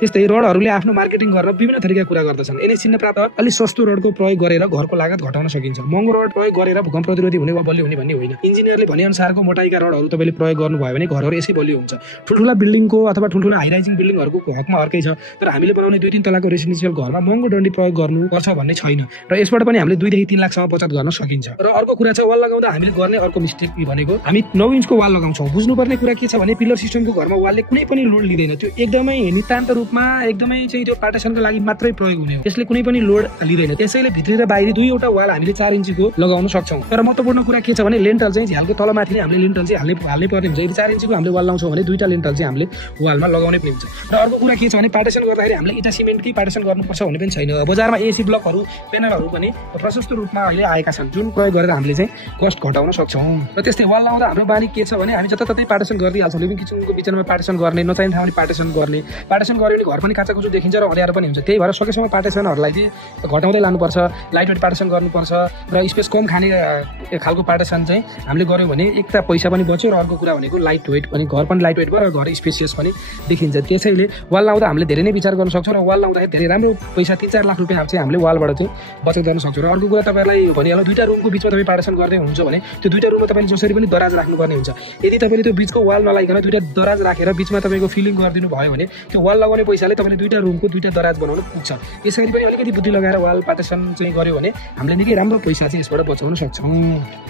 त्यस्तै रडहरूले आफ्नो मार्केटिङ गरेर विभिन्न थरीका कुरा गर्दछन्। यिनै चिन्न प्राप्त अलि सस्तो रडको प्रयोग गरेर घरको लागत घटाउन सकिन्छ। महँगो रड प्रयोग गरेर भूकम्प प्रतिरोधी हुने वा बलियो हुने भन्ने होइन। इन्जिनियरले भने अनुसारको मोटाइका रडहरू तपाईँले प्रयोग गर्नुभयो भने घरहरू यसै बलियो हुन्छ। ठुल्ठुला बिल्डिङको अथवा ठुल्ठुला हाई राइजिङ बिल्डिङहरूको हकमा अर्कै छ, तर हामीले बनाउने 2-3 तलाको रेसिडेन्सियल घरमा महँगो डन्डी प्रयोग गर्नुपर्छ भन्ने छैन र यसबाट पनि हामीले 2 देखि 3 लाखसम्म बचत गर्न सकिन्छ। र अर्को कुरा छ, वाल लगाउँदा हामीले गर्ने अर्को मिस्टेक भनेको हामी 9 इन्चको वाल लगाउँछौँ। बुझ्नुपर्ने कुरा के छ भने पिलर सिस्टमको घरमा वालले कुनै पनि लोड लिँदैन। त्यो एकदमै नितान्त रूपमा एकदमै चाहिँ त्यो पार्टिसनको लागि मात्रै प्रयोग हुने हो। यसले कुनै पनि लोड लिँदैन। त्यसैले भित्री र बाहिरी दुईवटा वाल हामीले 4 इन्चको लगाउन सक्छौँ। तर महत्त्वपूर्ण कुरा के छ भने लेन्टल चाहिँ झ्यालको तलमाथि नै हामीले लेन्टल चाहिँ हाल्नै पर्ने हुन्छ। यदि 4 इन्चको हामीले वाल लगाउँछौँ भने 2टा लेन्टल चाहिँ हामीले वालमा लगाउनै पर्ने हुन्छ। र अर्को कुरा के छ भने पार्टिसन गर्दाखेरि हामीले इटा सिमेन्टकै पार्टिसन गर्नुपर्छ भन्ने पनि छैन। बजारमा एसी ब्लकहरू पेनलहरू पनि प्रशस्त रूपमा अहिले आएका छन्, जुन प्रयोग गरेर हामीले चाहिँ कस्ट घटाउन सक्छौँ। र त्यस्तै वाल लगाउँदा हाम्रो बानी के छ भने हामी जताततै पार्टिसन गरिदिइहाल्छौँ। लिभिङ किचनको बिचमा पार्टिसन गर्ने, नचाहिने ठाउँमा पार्टिसन गर्ने। पार्टिसन गऱ्यो भने घर पनि काचाकुचो देखिन्छ र अँध्यारो पनि हुन्छ। त्यही भएर सकेसम्म पार्टिसनहरूलाई चाहिँ घटाउँदै लानुपर्छ। लाइट वेट पार्टिसन गर्नुपर्छ र स्पेस कम खाने खालको पार्टिसन चाहिँ हामीले गऱ्यौँ भने एक त पैसा पनि बच्यो र अर्को कुरा भनेको लाइट वेट पनि, घर पनि लाइट वेट भयो र घर स्पेसियस पनि देखिन्छ। त्यसैले वाल लाउँदा हामीले धेरै नै विचार गर्न सक्छौँ र वाल लाउँदाखेरि धेरै राम्रो पैसा 3-4 लाख रुपियाँ चाहिँ हामीले वालबाट चाहिँ बचत गर्न सक्छौँ। र अर्को कुरा तपाईँलाई भनिहाल्नु, 2टा रुमको बिचमा तपाईँ पार्टिसन गर्दै हुन्छ भने त्यो 2टा रुममा तपाईँले जसरी पनि दराज राख्नुपर्ने हुन्छ। यदि तपाईँले त्यो बिचको वाल नलाइकन 2टा दराज राखेर बिचमा तपाईँको फिलिङ गरिदिनु भयो भने त्यो वाल लगाउने पैसाले तपाईँले 2टा रुमको 2टा दराज बनाउनु पुग्छ। यसरी पनि अलिकति बुद्धि लगाएर वाल पार्टिसन चाहिँ गर्यो भने हामीले निकै राम्रो पैसा चाहिँ यसबाट बचाउन सक्छौँ।